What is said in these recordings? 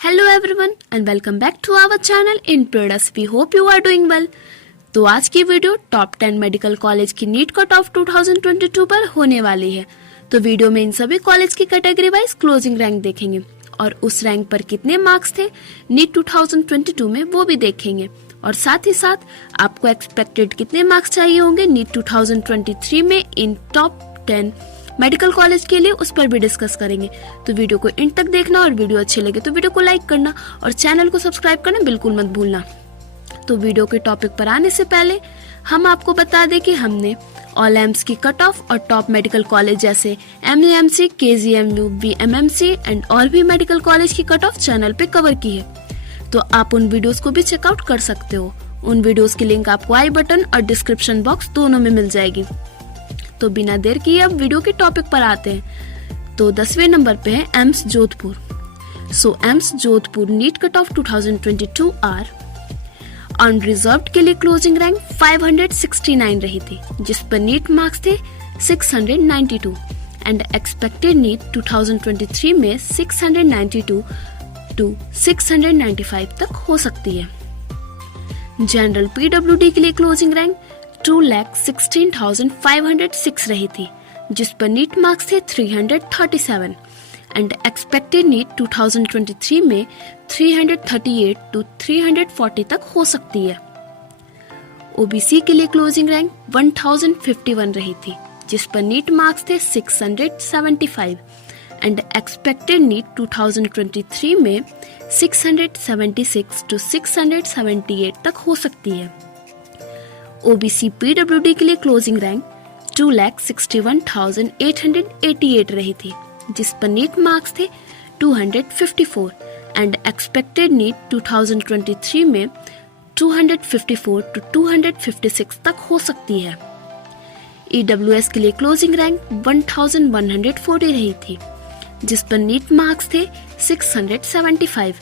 Hello everyone and welcome back to our channel in products. We hope you are doing well. तो आज की video top 10 medical college की NEET cut off 2022 पर होने वाली है। तो वीडियो में इन सभी कॉलेज की कैटेगरी वाइज क्लोजिंग रैंक देखेंगे और उस रैंक पर कितने मार्क्स थे नीट 2022 में वो भी देखेंगे, और साथ ही साथ आपको एक्सपेक्टेड कितने मार्क्स चाहिए होंगे नीट 2023 में इन टॉप 10 मेडिकल कॉलेज के लिए, उस पर भी डिस्कस करेंगे। तो वीडियो को एंड तक देखना और वीडियो अच्छे लगे तो वीडियो को लाइक करना और चैनल को सब्सक्राइब करना बिल्कुल मत भूलना। तो वीडियो के टॉपिक पर आने से पहले हम आपको बता दें कि हमने ऑल एम्स की कट ऑफ और टॉप मेडिकल कॉलेज जैसे MAMC, KGMU, BMMC एंड और भी मेडिकल कॉलेज की कट ऑफ चैनल पे कवर की है। तो आप उन वीडियोस को भी चेकआउट कर सकते हो। उन वीडियोस की लिंक आपको आई बटन और डिस्क्रिप्शन बॉक्स दोनों में मिल जाएगी। तो बिना देर किए अब वीडियो के टॉपिक पर आते हैं। तो 10वें नंबर पे है AIIMS Jodhpur. So AIIMS Jodhpur NEET cut off 2022 are unreserved के लिए क्लोजिंग रैंक 569 रही थी, जिस पर नीट मार्क्स थे 692 एंड एक्सपेक्टेड नीट 2023 में 692 टू 695 तक हो सकती है। जनरल PWD के लिए क्लोजिंग रैंक 2,16,506 रही थी, जिस पर नीट मार्क्स थे 337 एंड एक्सपेक्टेड नीट 2023 में 338 टू 340 तक हो सकती है। OBC के लिए क्लोजिंग रैंक 1051 रही थी, जिस पर नीट मार्क्स थे 675 एंड एक्सपेक्टेड नीट 2023 में 676 टू 678 तक हो सकती है। OBC PWD के लिए क्लोजिंग रैंक 2,61,888 रही थी, जिस पर नीट मार्क्स थे 254 एंड एक्सपेक्टेड नीट 2023 में 254 टू 256 तक हो सकती है। EWS के लिए क्लोजिंग रैंक 1,140 रही थी, जिस पर नीट मार्क्स थे 675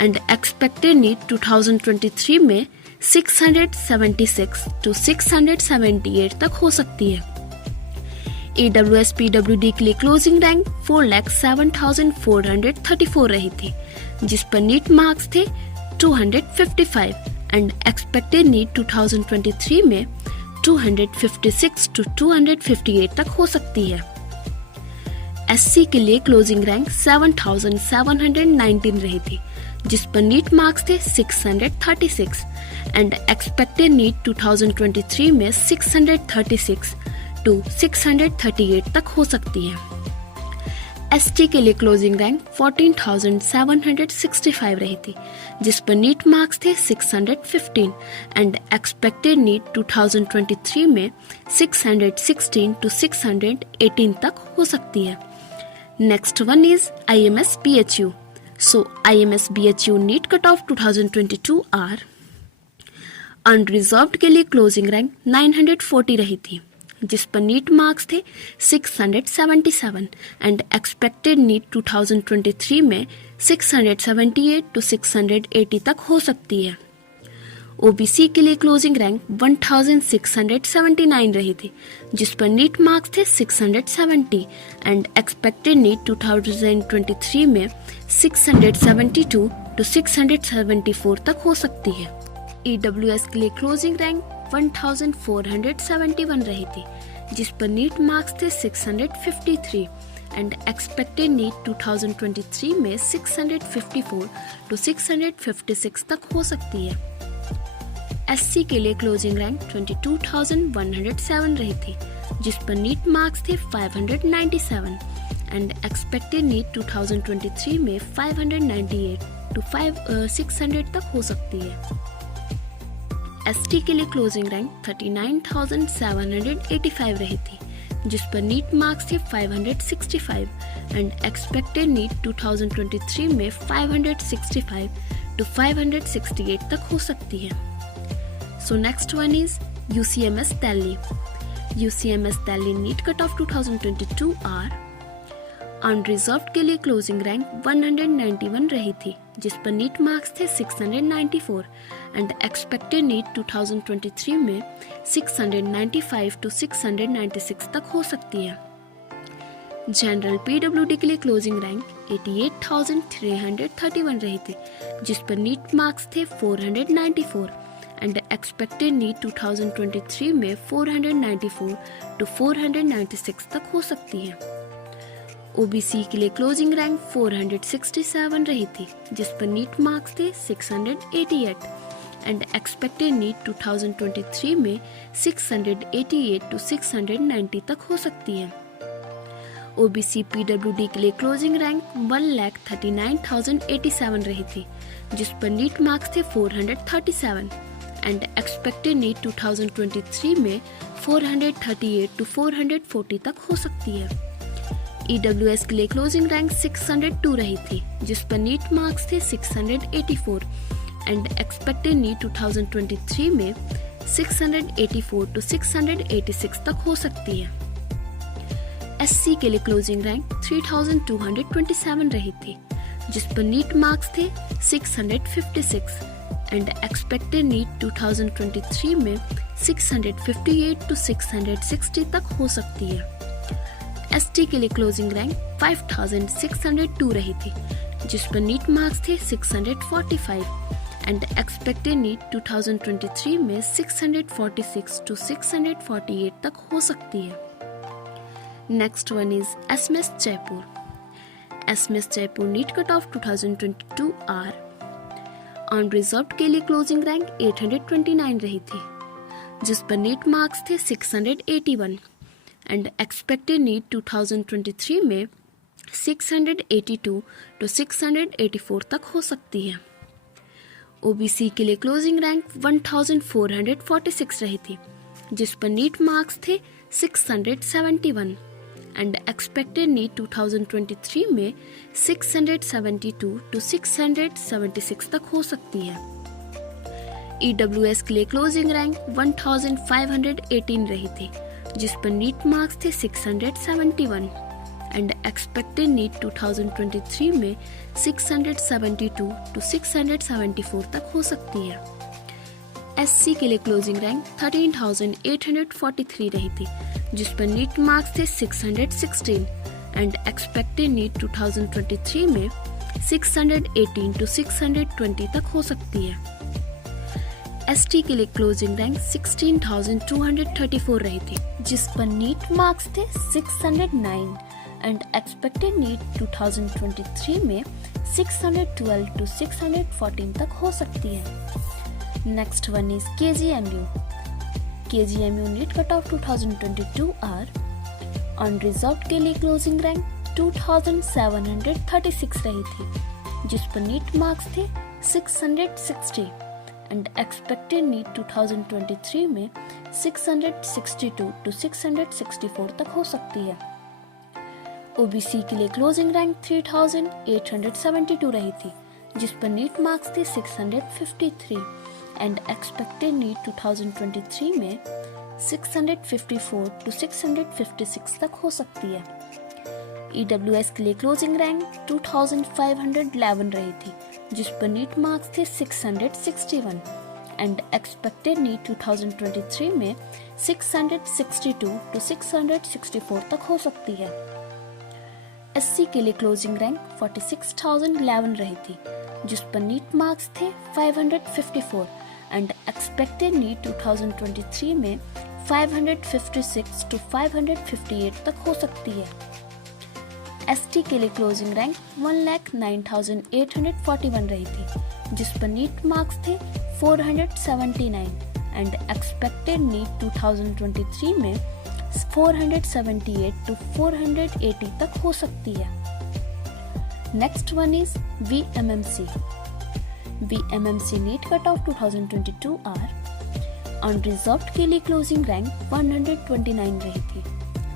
एंड एक्सपेक्टेड नीट 2023 में 676 टू 678 तक हो सकती है। EWS PWD के लिए क्लोजिंग रैंक 4,07,434 रही थी, जिस पर नीट मार्क्स थे 255 एंड एक्सपेक्टेड नीट 2023 में 256 टू 258 तक हो सकती है। SC के लिए क्लोजिंग रैंक 7,719 रही थी, जिस पर नीट मार्क्स थे 636 एंड एक्सपेक्टेड नीट 2023 में 636 टू 638 तक हो सकती है। ST के लिए क्लोजिंग रैंक 14,765 रही थी, जिस पर नीट मार्क्स थे 615 एंड एक्सपेक्टेड नीट 2023 में 616 टू 618 तक हो सकती है। Next one is IMS BHU। So IMS BHU NEET cut off 2022 are unreserved के लिए क्लोजिंग रैंक 940 रही थी, जिस पर नीट मार्क्स थे 677 एंड एक्सपेक्टेड नीट 2023 में 678 टू 680 तक हो सकती है। OBC के लिए क्लोजिंग रैंक 1,679 रही थी, जिस पर नीट मार्क्स थे 670 एंड एक्सपेक्टेड नीट 2023 में 672 टू 674 तक हो सकती है। EWS के लिए क्लोजिंग रैंक 1,471 रही थी, जिस पर नीट मार्क्स थे 653 एंड एक्सपेक्टेड नीट 2023 में 654 टू 656 तक हो सकती है। SC के लिए क्लोजिंग रैंक 22,107 रही थी, जिस पर नीट मार्क्स थे 597 एंड एक्सपेक्टेड नीट 2023 में 598 टू 600 तक हो सकती है। ST के लिए क्लोजिंग रैंक 39,785 रही थी, जिस पर नीट मार्क्स थे 565 एंड एक्सपेक्टेड नीट 2023 में 565 टू 568 तक हो सकती है। So next one is UCMS Delhi. UCMS Delhi NEET cut off 2022 are unreserved के लिए क्लोजिंग रैंक 191 रही थी, जिस पर नीट मार्क्स थे 694 एंड एक्सपेक्टेड नीट 2023 में 695 टू 696 तक हो सकती है। जनरल पीडब्ल्यूडी के लिए क्लोजिंग रैंक 88,331 रही थी, जिस पर नीट मार्क्स थे 494 एंड एक्सपेक्टेड नीट 2023 में 494 टू 496 तक हो सकती है। ओबीसी के लिए क्लोजिंग रैंक 467 रही थी, जिस पर नीट मार्क्स थे 688 एंड एक्सपेक्टेड नीट 2023 में 688 टू 690 तक हो सकती है। ओबीसी पीडब्ल्यूडी के लिए क्लोजिंग रैंक 1,39,087 रही थी, जिस पर नीट मार्क्स थे 437 एंड एक्सपेक्टेड नीट 2023 में 438 टू 440 तक हो सकती है। ईडब्ल्यूएस के लिए क्लोजिंग रैंक 602 रही थी, जिस पर नीट मार्क्स थे 684 एंड एक्सपेक्टेड नीट 2023 में 684 टू 686 तक हो सकती है। एससी के लिए क्लोजिंग रैंक 3,227 रही थी, जिस पर नीट मार्क्स थे 656 एंड एक्सपेक्टेड नीट 2023 में 658 टू 660 तक हो सकती है। एसटी के लिए क्लोजिंग रैंक 5,602 रही थी, जिस पर नीट मार्क्स थे 645 एंड एक्सपेक्टेड नीट 2023 में 646 टू 648 तक हो सकती है। Next one is SMS Jaipur. SMS Jaipur NEET cut off 2022 are unreserved के लिए क्लोजिंग रैंक 829 रही थी, जिस पर नीट मार्क्स थे 681 एंड एक्सपेक्टेड नीट 2023 में 682 टू 684 तक हो सकती है। ओबीसी के लिए क्लोजिंग रैंक 1,446 रही थी, जिस पर नीट मार्क्स थे 671 एंड एक्सपेक्टेड नीट 2023 में 672 टू 676 तक हो सकती है। ईडब्ल्यूएस के लिए क्लोजिंग रैंक 1,518 रही थी, जिस पर नीट मार्क्स थे 671 एंड एक्सपेक्टेड नीट 2023 में 672 टू 674 तक हो सकती है। एससी के लिए क्लोजिंग रैंक 13,843 रही थी, जिस पर नीट मार्क्स थे 616 एंड एक्सपेक्टेड नीट 2023 में 618 टू 620 तक हो सकती है। एसटी के लिए क्लोजिंग रैंक 16,234 रही थी, जिस पर नीट मार्क्स थे 609 एंड एक्सपेक्टेड नीट 2023 में 612 टू 614 तक हो सकती है। Next one is KGMU. KGMU NEET cut off 2022 are unreserved के लिए क्लोजिंग रैंक 2,736 रही थी, जिस पर नीट मार्क्स थे 660 एंड एक्सपेक्टेड नीट 2023 में 662 टू 664 तक हो सकती है। ओबीसी के लिए क्लोजिंग रैंक 3,872 रही थी, जिस पर नीट मार्क्स थे 653 एंड एक्सपेक्टेड नीट 2023 में 654 टू 656 तक हो सकती है। ईडब्ल्यूएस के लिए क्लोजिंग रैंक 2,511 रही थी, जिस पर नीट मार्क्स थे 661 एंड एक्सपेक्टेड नीट 2023 में 662 टू 664 तक हो सकती है। एससी के लिए क्लोजिंग रैंक 46,011 रही थी, जिस पर नीट मार्क्स थे 554 एंड एक्सपेक्टेड नीट 2023 में 556 टू 558 तक हो सकती है। एसटी के लिए क्लोजिंग रैंक 1,09,841 रही थी, जिस पर नीट मार्क्स थे 479 एंड एक्सपेक्टेड नीट 2023 में 478 टू 480 तक हो सकती है। Next one is VMMC. VMMC NEET cut off 2022 are unreserved के लिए क्लोजिंग रैंक 129 रही थी,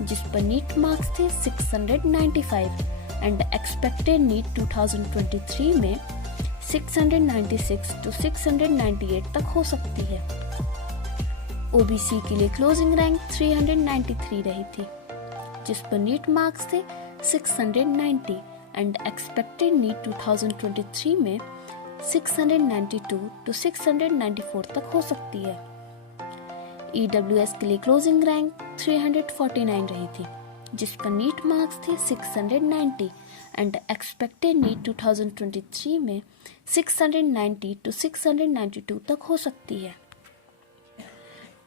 जिस पर नीट मार्क्स थे 695 एंड एक्सपेक्टेड नीट 2023 में 696 टू 698 तक हो सकती है। ओबीसी के लिए क्लोजिंग रैंक 393 रही थी, जिस पर नीट मार्क्स थे 690 एंड एक्सपेक्टेड नीट 2023 में 692 टू 694 तक हो सकती है। ईडब्ल्यूएस के लिए क्लोजिंग रैंक 349 रही थी, जिस पर नीट मार्क्स थे 690 एंड एक्सपेक्टेड नीट 2023 में 690 to 692 तक हो सकती है।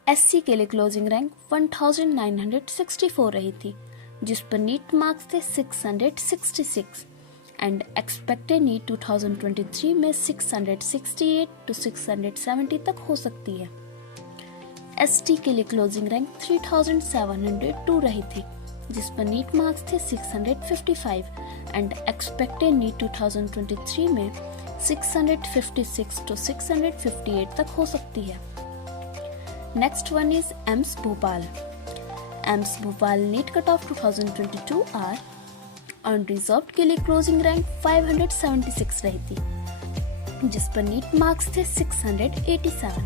एससी के लिए क्लोजिंग रैंक 1964 रही थी, जिस पर नीट मार्क्स थे 666 एंड एक्सपेक्टेड नीट 2023 में 668 to 670 तक हो सकती है। एसटी के लिए क्लोजिंग रैंक 3702 रही थी, जिस पर नीट मार्क्स थे 655 एंड एक्सपेक्टेड नीट 2023 में 656 to 658 तक हो सकती है। Next one is AIIMS Bhopal. AIIMS Bhopal NEET cut off 2022 are unreserved के लिए क्लोजिंग रैंक 576 रही थी, जिस पर नीट मार्क्स थे 687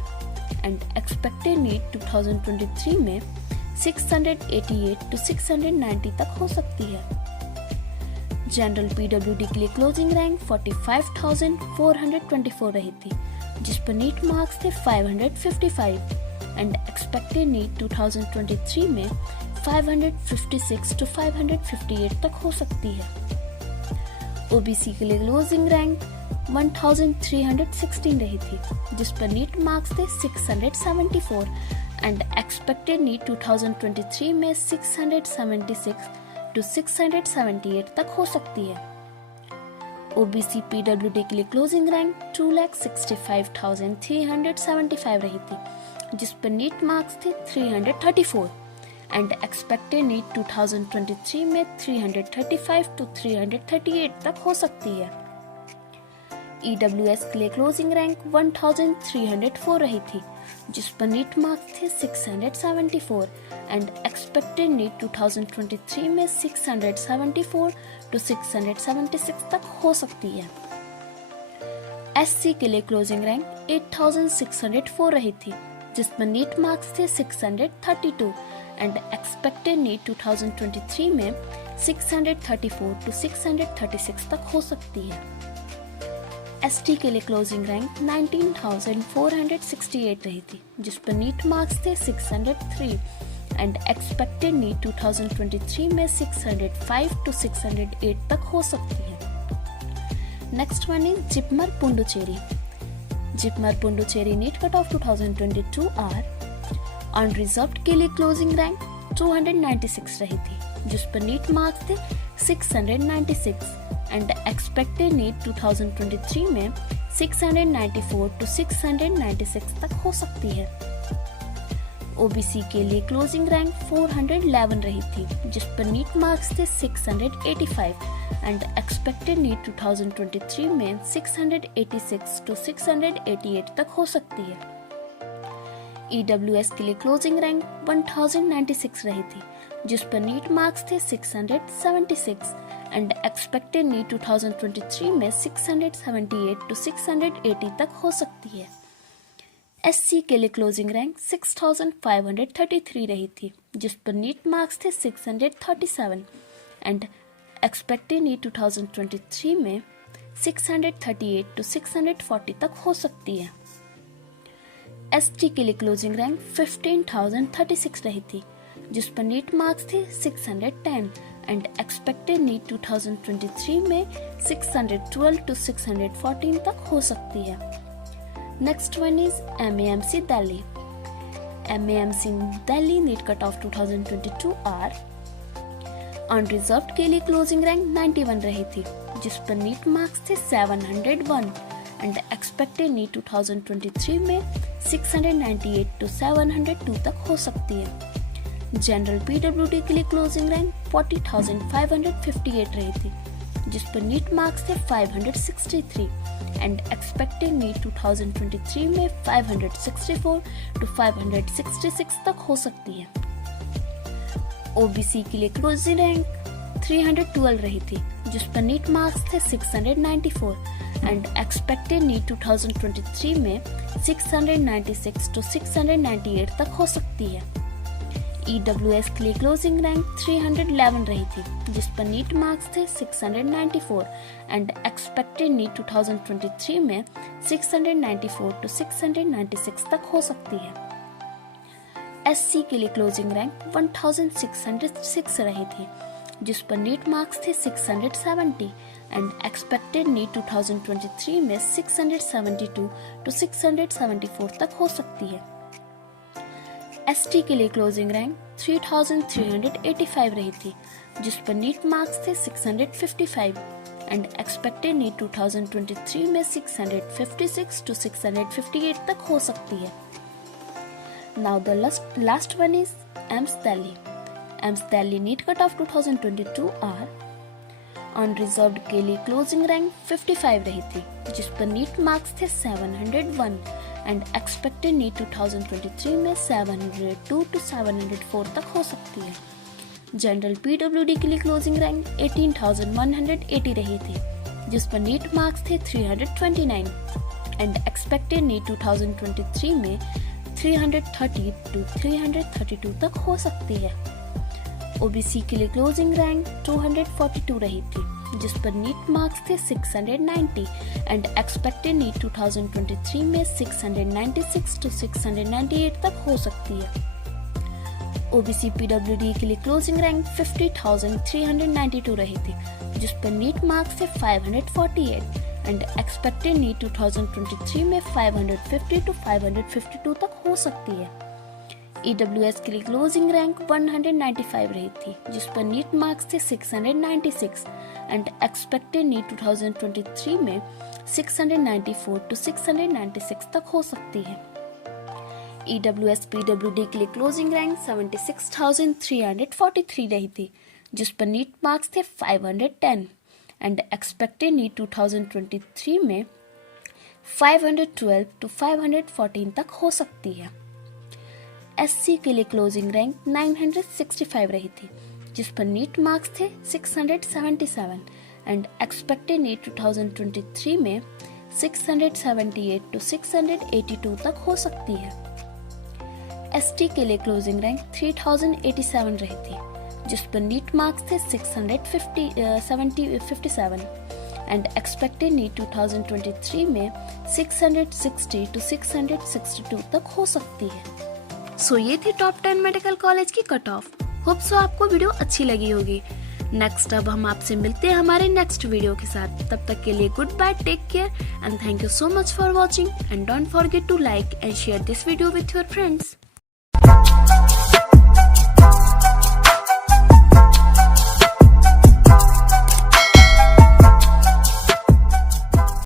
एंड एक्सपेक्टेड नीट 2023 में 688 to 690 तक हो सकती है। जनरल पीडब्ल्यूडी के लिए क्लोजिंग रैंक 45,424 रही थी, जिस पर नीट मार्क्स थे 555 एंड एक्सपेक्टेड नीट 2023 में 556 to 558 तक हो सकती है। ओबीसी के लिए क्लोजिंग रैंक 1316 रही थी, जिस पर नीट मार्क्स थे 674 एंड एक्सपेक्टेड नीट 2023 में 676 to 678 तक हो सकती है। ओबीसी पीडब्ल्यूडी के लिए क्लोजिंग रैंक 2,65,375 रही थी, जिस पर नीट मार्क्स थे 334 एंड एक्सपेक्टेड नीट 2023 में 335 to 338 तक हो सकती है। ईडब्ल्यूएस के लिए क्लोजिंग रैंक 1304 रही थी, जिस पर नीट मार्क्स थे 674 एंड एक्सपेक्टेड नीट 2023 में 674 to 676 तक हो सकती है। एससी के लिए क्लोजिंग रैंक 8604 रही थी, जिस पर नीट मार्क्स थे 632 एंड एक्सपेक्टेड नीट 2023 में 634 to 636 तक हो सकती है। एसटी के लिए क्लोजिंग रैंक 19,468 रही थी, जिस पर नीट मार्क्स थे 603 एंड एक्सपेक्टेड नीट 2023 में 605 to 608 तक हो सकती है। Next one is JIPMER Puducherry. JIPMER Puducherry NEET cut off 2022 are unreserved के लिए क्लोजिंग रैंक 296 रही थी, जिस पर नीट मार्क्स थे 696 एंड एक्सपेक्टेड नीट 2023 में 694 to 696 तक हो सकती है। ओबीसी के लिए क्लोजिंग रैंक 411 रही थी, जिस पर नीट मार्क्स थे 685 एंड एक्सपेक्टेड नीट 2023 में 686 to 688 तक हो सकती है। ईडब्ल्यूएस के लिए क्लोजिंग रैंक 1096 रही थी, जिस पर नीट मार्क्स थे 676 एंड एक्सपेक्टेड नीट 2023 में 678 to 680 तक हो सकती है। एससी के लिए क्लोजिंग रैंक 6533 रही थी, जिस पर नीट मार्क्स थे 637 एंड एक्सपेक्टेड नीट 2023 में 638 to 640 तक हो सकती है। एसटी के लिए क्लोजिंग रैंक 15,036 रही थी, जिस पर नीट मार्क्स थे 610 एंड एक्सपेक्टेड नीट 2023 में 612 to 614 तक हो सकती है। Next one is MAMC Delhi. MAMC Delhi NEET cut off 2022 are unreserved के लिए क्लोजिंग रैंक 91 रही थी, जिस पर नीट मार्क्स थे 701 एंड एक्सपेक्टेड नीट 2023 में 698 to 702 तक हो सकती है। जनरल पीडब्ल्यूडी के लिए क्लोजिंग रैंक 40,558 रही थी, जिस पर नीट मार्क्स थे 563 एंड एक्सपेक्टेड नीट 2023 में 564 to 566 तक हो सकती है। ओबीसी के लिए क्लोजिंग रैंक 312 रही थी, जिस पर नीट मार्क्स थे 694 एंड एक्सपेक्टेड नीट 2023 में 696 to 698 तक हो सकती है। ईडब्ल्यूएस के लिए क्लोजिंग रैंक 311 रही थी, जिस पर नीट मार्क्स थे 694 एंड एक्सपेक्टेड नीट 2023 में 694 to 696 तक हो सकती है। एससी के लिए क्लोजिंग रैंक 1606 रहे थे, जिस पर नीट मार्क्स थे 670 एंड एक्सपेक्टेड नीट 2023 में 672 to 674 तक हो सकती है। एसटी के लिए क्लोजिंग रैंक 3385 रही थी, जिस पर नीट मार्क्स थे 655 एंड एक्सपेक्टेड नीट 2023 में 656 to 658 तक हो सकती है। Now the last one is AIIMS Delhi. AIIMS Delhi NEET cut off 2022 are unreserved के लिए क्लोजिंग रैंक 55 रही थी, जिस पर नीट मार्क्स थे 701 एंड एक्सपेक्टेड नीट 2023 में 702 to 704 तक हो सकती है। जनरल पीडब्ल्यूडी के लिए क्लोजिंग रैंक 18,180 रही थी, जिस पर नीट मार्क्स थे 329 एंड एक्सपेक्टेड नीट 2023 में 330 to 332 तक हो सकती है। ओबीसी के लिए क्लोजिंग रैंक 242 रही थी, जिस पर नीट मार्क्स थे 690 एंड एक्सपेक्टेड नीट 2023 में 696 to 698 तक हो सकती है। ओबीसी पीडब्ल्यूडी के लिए क्लोजिंग रैंक 50,392 रही थी, जिस पर नीट मार्क्स थे 548 एंड एक्सपेक्टेड नीट 2023 में 550 to 552 तक हो सकती है। ईडब्ल्यूएस के लिए क्लोजिंग रैंक 195 रही थी, जिस पर नीट मार्क्स थे 696 एंड एक्सपेक्टेड नीट 2023 में 694 to 696 तक हो सकती है। ईडब्ल्यूएस पीडब्ल्यूडी के लिए क्लोजिंग रैंक 76,343 रही थी, जिस पर नीट मार्क्स थे 510 एंड एक्सपेक्टेड नीट 2023 में 512 to 514 तक हो सकती है। एससी के लिए क्लोजिंग रैंक 965 रही थी, जिस पर नीट मार्क्स थे 677 एंड एक्सपेक्टेड नीट 2023 में 678 to 682 तक हो सकती है। एसटी के लिए क्लोजिंग रैंक 3087 रही थी, जिस पर नीट मार्क्स थे 657 एंड एक्सपेक्टेड नीट 2023 में 660 to 662 तक हो सकती है। सो ये थी टॉप 10 मेडिकल कॉलेज की कट ऑफ। होप सो आपको वीडियो अच्छी लगी होगी। नेक्स्ट अब हम आपसे मिलते हैं हमारे नेक्स्ट वीडियो के साथ। तब तक के लिए good bye, take care and thank you so much for watching and don't forget to like and share this video with your friends.